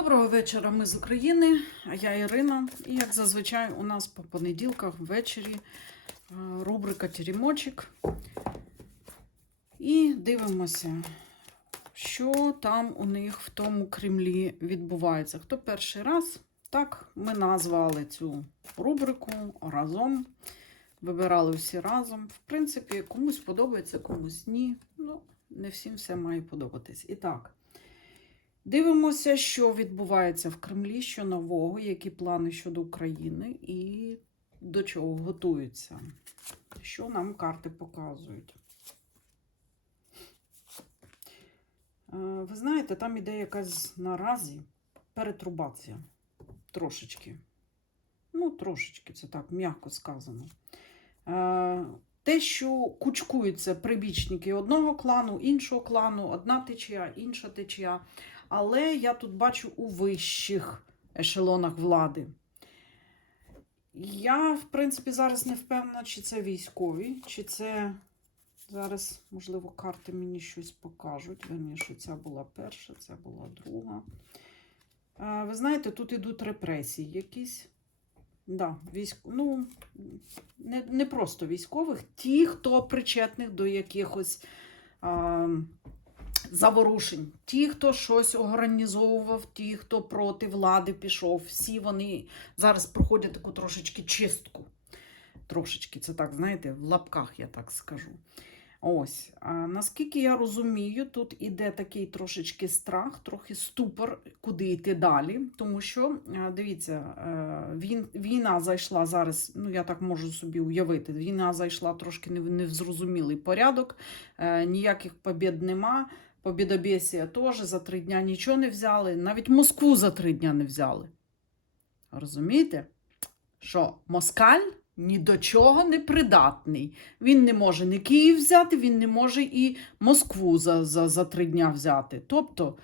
Доброго вечора, ми з України, я Ірина. І як зазвичай у нас по понеділках ввечері е, рубрика Тірімочок. І дивимося, що там у них в тому Кремлі відбувається. Хто перший раз? Так, ми назвали цю рубрику разом. Вибирали всі разом. В принципі, комусь подобається, комусь ні. Ну, не всім все має подобатись. І так. Дивимося, що відбувається в Кремлі, що нового, які плани щодо України і до чого готуються. Що нам карти показують. Е, Ви знаєте, там іде якась наразі перетрубація. Трошечки. Ну, трошечки, це так, м'яко сказано. Е, Те, що кучкуються прибічники одного клану, іншого клану, одна течія, інша течія. Але я тут бачу у вищих ешелонах влади. Я, в принципі, зараз не впевнена, чи це військові, чи це. Зараз, можливо, карти мені щось покажуть. Верніше, ця була перша, ця була друга. Ви знаєте, тут ідуть репресії якісь. Да, військ... ну, не, не просто військових, ті, хто причетних до якихось. А, заворушень. Ті, хто щось організовував, ті, хто проти влади пішов, всі вони зараз проходять таку трошечки чистку. Трошечки, це так, знаєте, в лапках я так скажу. Ось, а наскільки я розумію, тут іде такий трошечки страх, трохи ступор, куди йти далі. Тому що, е, дивіться, е, він, війна зайшла зараз, ну я так можу собі уявити, війна зайшла трошки не в зрозумілий порядок, е, ніяких побід нема. Побідобєсія теж за три дня нічого не взяли. Навіть Москву за три дня не взяли. Розумієте? Що Москаль ні до чого не придатний. Він не може ні Київ взяти, він не може і Москву за, за, за три дня взяти. Тобто,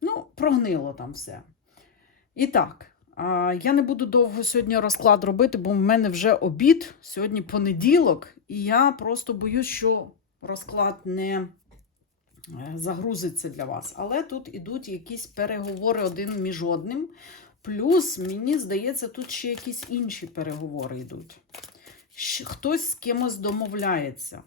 ну, прогнило там все. І так, я не буду довго сьогодні розклад робити, бо в мене вже обід, сьогодні понеділок, і я просто боюсь, що розклад не загрузиться для вас. Але тут ідуть якісь переговори один між одним. Плюс, мені здається, тут ще якісь інші переговори йдуть. Хтось з кимось домовляється.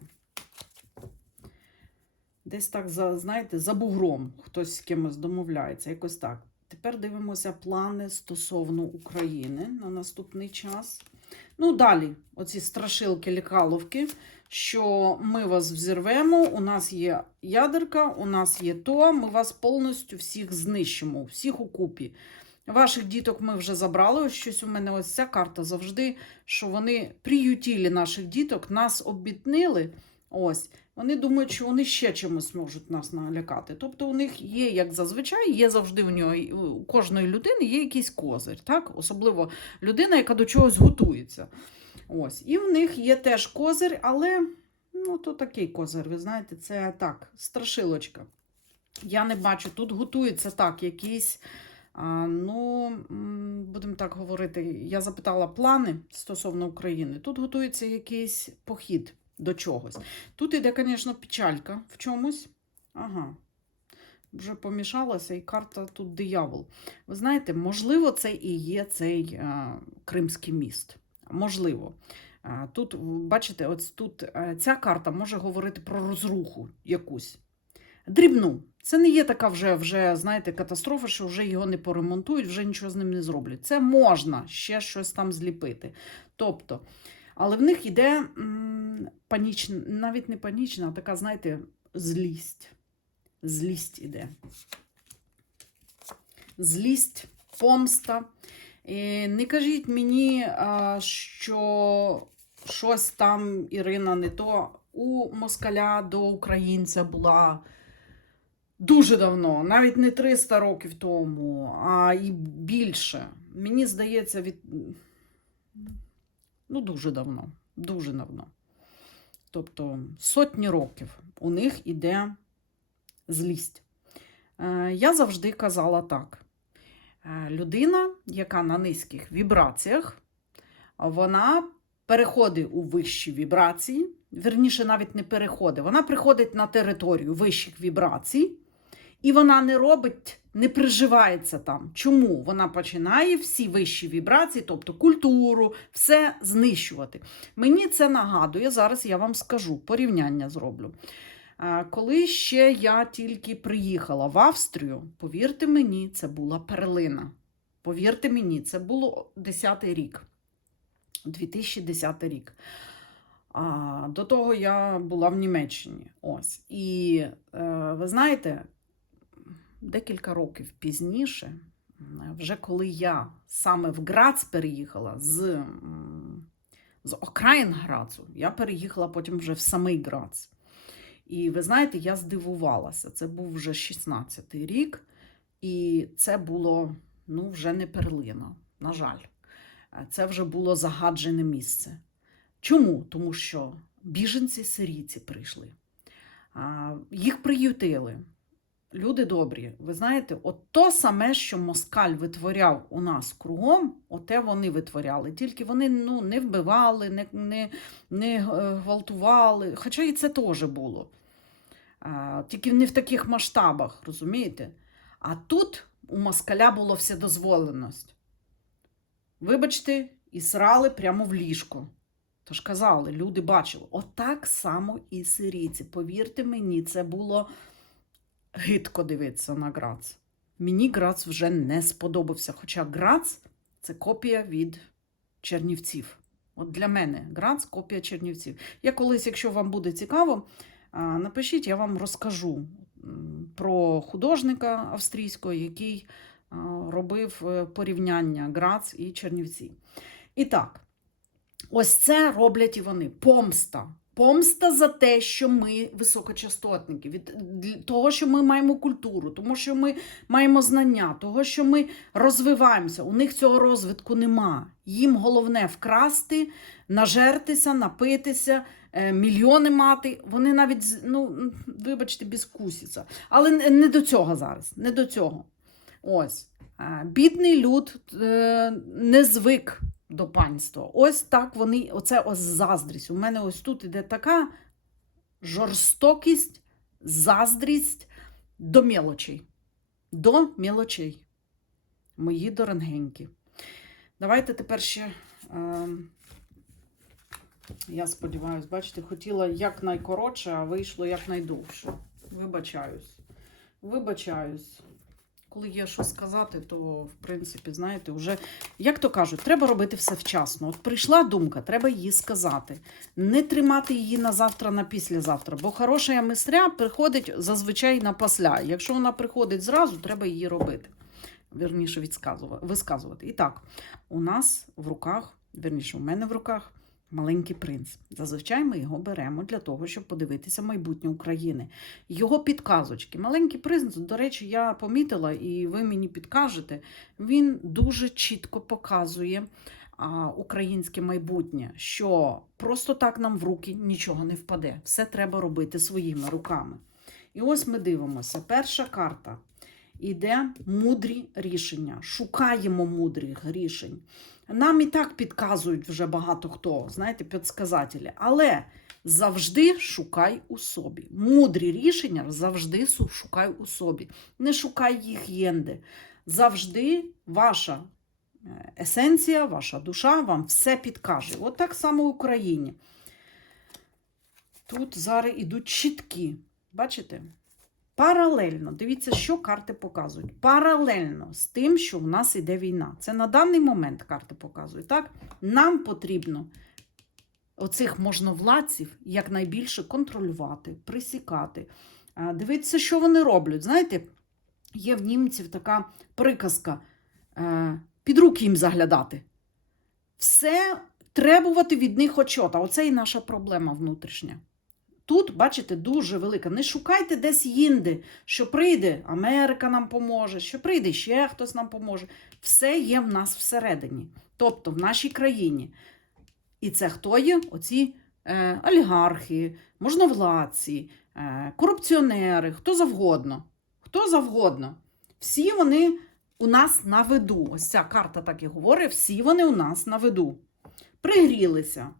Десь так, знаєте, за бугром хтось з кимось домовляється. Якось так. Тепер дивимося плани стосовно України на наступний час. Ну, далі, оці страшилки, лікаловки, що ми вас взірвемо, у нас є ядерка, у нас є то, ми вас повністю всіх знищимо, всіх укупі. Ваших діток ми вже забрали. Ось щось у мене ось ця карта завжди, що вони приютілі наших діток, нас обітнили. Ось. Вони думають, що вони ще чимось можуть нас налякати. Тобто у них є, як зазвичай, є завжди в нього у кожної людини є якийсь козир. Так? Особливо людина, яка до чогось готується. Ось. І в них є теж козир, але ну, то такий козир, ви знаєте, це так, страшилочка. Я не бачу, тут готується так, якийсь. Ну, будемо так говорити, я запитала плани стосовно України. Тут готується якийсь похід до чогось. Тут іде, звісно, печалька в чомусь. Ага. Вже помішалася, і карта тут диявол. Ви знаєте, можливо, це і є цей а, Кримський міст. Можливо. Тут, бачите, ось тут ця карта може говорити про розруху якусь. Дрібну. Це не є така вже, вже, знаєте, катастрофа, що вже його не поремонтують, вже нічого з ним не зроблять. Це можна ще щось там зліпити. Тобто, але в них йде панічна, навіть не панічна, а така, знаєте, злість. Злість іде. Злість, помста. Не кажіть мені, що щось там Ірина не то. У москаля до українця була дуже давно, навіть не 300 років тому, а і більше. Мені здається, від ну, дуже давно. Дуже давно. Тобто сотні років у них іде злість. Е, Я завжди казала так: людина, яка на низьких вібраціях, вона переходить у вищі вібрації, верніше, навіть не переходить, вона приходить на територію вищих вібрацій І вона не робить, не приживається там. Чому? Вона починає всі вищі вібрації, тобто культуру, все знищувати. Мені це нагадує, зараз я вам скажу, порівняння зроблю. Коли ще я тільки приїхала в Австрію, повірте мені, це була перлина. Повірте мені, це було 10-й рік, 2010 рік. А, до того я була в Німеччині. Ось. І е, ви знаєте, декілька років пізніше, вже коли я саме в Грац переїхала з, з окраїн Грацу, я переїхала потім вже в самий Грац. І ви знаєте, я здивувалася. Це був вже 16-й рік, і це було ну, вже не перлина, на жаль. Е, Це вже було загаджене місце. Чому? Тому що біженці сирійці прийшли, їх приютили. Люди добрі, ви знаєте, от то саме, що москаль витворяв у нас кругом, оте вони витворяли. Тільки вони ну, не вбивали, не, не, не е, гвалтували. Хоча і це теж було. Тільки не в таких масштабах, розумієте? А тут у москаля було вседозволеність. Вибачте, і срали прямо в ліжко. Тож казали, люди бачили. Отак само і сирійці. Повірте мені, це було гидко дивитися на Грац. Мені Грац вже не сподобався. Хоча Грац це копія від Чернівців. От для мене Грац копія Чернівців. Я колись, якщо вам буде цікаво, напишіть, я вам розкажу про художника австрійського, який робив е, порівняння Грац і Чернівці. І так, ось це роблять і вони. Помста. Помста за те, що ми високочастотники, від того, що ми маємо культуру, тому що ми маємо знання, того, що ми розвиваємося. У них цього розвитку нема. Їм головне вкрасти, нажертися, напитися, мільйони мати. Вони навіть, ну, вибачте, безкусяться. Але не- до цього зараз, не до цього. Ось. Е, Бідний люд е, не звик до панства. Ось так вони, оце ось заздрість. У мене ось тут іде така жорстокість, заздрість до мелочей. До мелочей. Мої дорогенькі. Давайте тепер ще. Е, я сподіваюся, бачите, хотіла якнайкоротше, а вийшло якнайдовше. Вибачаюсь. Вибачаюсь. Коли є що сказати, то в принципі, знаєте, вже, як то кажуть, треба робити все вчасно. От прийшла думка, треба її сказати. Не тримати її на завтра, на післязавтра. Бо хороша мистря приходить зазвичай на пасля. Якщо вона приходить зразу, треба її робити. Вірніше, висказувати. І так, у нас в руках, вірніше, у мене в руках маленький принц. Зазвичай ми його беремо для того, щоб подивитися майбутнє України. Його підказочки. Маленький принц, до речі, я помітила, і ви мені підкажете, він дуже чітко показує а, українське майбутнє, що просто так нам в руки нічого не впаде. Все треба робити своїми руками. І ось ми дивимося. Перша карта. Іде мудрі рішення. Шукаємо мудрих рішень. Нам і так підказують вже багато хто, знаєте, підсказателі. Але завжди шукай у собі. Мудрі рішення завжди шукай у собі. Не шукай їх єнде. Завжди ваша е, есенція, ваша душа вам все підкаже. От так само в Україні. Тут зараз ідуть чіткі. Бачите? Паралельно, дивіться, що карти показують. Паралельно з тим, що в нас іде війна. Це на даний момент карти показують. Так? Нам потрібно оцих можновладців якнайбільше контролювати, присікати. А, Дивіться, що вони роблять. Знаєте, є в німців така приказка: е, під руки їм заглядати. Все требувати від них очота. Оце і наша проблема внутрішня. Тут, бачите, дуже велика. Не шукайте десь їнди, що прийде Америка нам поможе, що прийде ще хтось нам поможе. Все є в нас всередині, тобто в нашій країні. І це хто є? Оці е, олігархи, можновладці, е, корупціонери, хто завгодно. Хто завгодно. Всі вони у нас на виду. Ось ця карта так і говорить, всі вони у нас на виду. Пригрілися.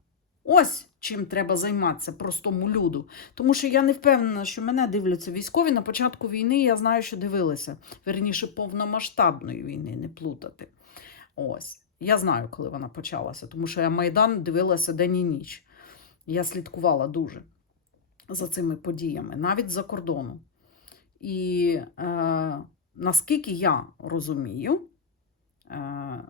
Ось чим треба займатися простому люду. Тому що я не впевнена, що мене дивляться військові на початку війни. Я знаю, що дивилися. Верніше, повномасштабної війни, не плутати. Ось. Я знаю, коли вона почалася, тому що я Майдан дивилася день і ніч. Я слідкувала дуже за цими подіями, навіть за кордону. І е, наскільки я розумію, е,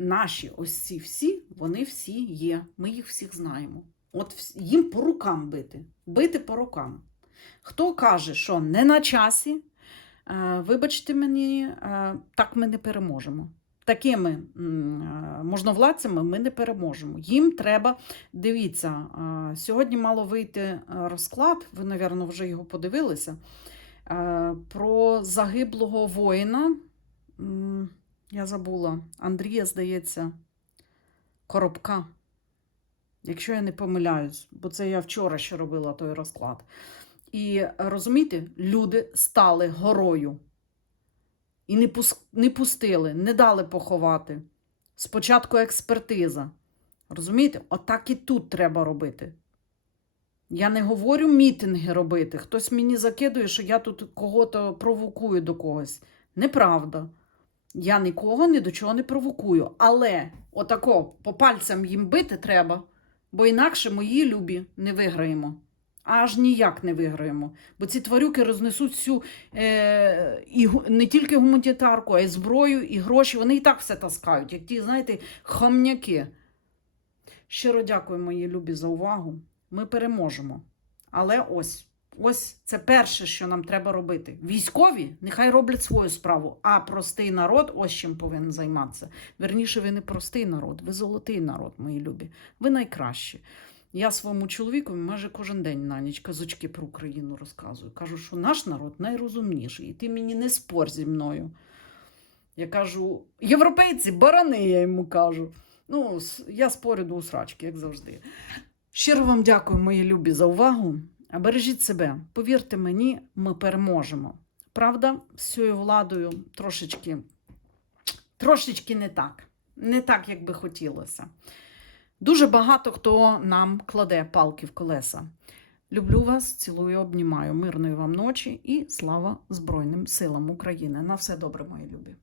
наші ось ці всі, вони всі є. Ми їх всіх знаємо. От їм по рукам бити, бити по рукам. Хто каже, що не на часі, е, вибачте мені, е, так ми не переможемо. Такими е, можновладцями ми не переможемо. Їм треба, дивіться, сьогодні мало вийти розклад, ви, напевно, вже його подивилися, про загиблого воїна. Я забула, Андрія, здається, Коробка. Якщо я не помиляюсь, бо це я вчора ще робила той розклад. І розумієте, люди стали горою. І не, пус... не пустили, не дали поховати. Спочатку експертиза. Розумієте? Отак і тут треба робити. Я не говорю мітинги робити. Хтось мені закидує, що я тут кого-то провокую до когось. Неправда. Я нікого ні до чого не провокую. Але отако по пальцям їм бити треба, бо інакше мої любі не виграємо. Аж ніяк не виграємо. Бо ці тварюки рознесуть всю е, і не тільки гуманітарку, а й зброю, і гроші. Вони і так все таскають, як ті, знаєте, хамняки. Щиро дякую, мої любі, за увагу. Ми переможемо. Але ось, ось це перше, що нам треба робити. Військові нехай роблять свою справу, а простий народ ось чим повинен займатися. Верніше, ви не простий народ, ви золотий народ, мої любі. Ви найкращі. Я своєму чоловіку майже кожен день на ніч казочки про Україну розказую. Кажу, що наш народ найрозумніший, і ти мені не спор зі мною. Я кажу, європейці, барани, я йому кажу. Ну, я спорю до усрачки, як завжди. Щиро вам дякую, мої любі, за увагу. Бережіть себе. Повірте мені, ми переможемо. Правда, з цією владою трошечки, трошечки не так. Не так, як би хотілося. Дуже багато хто нам кладе палки в колеса. Люблю вас, цілую, обнімаю. Мирної вам ночі і слава Збройним силам України. На все добре, мої любі.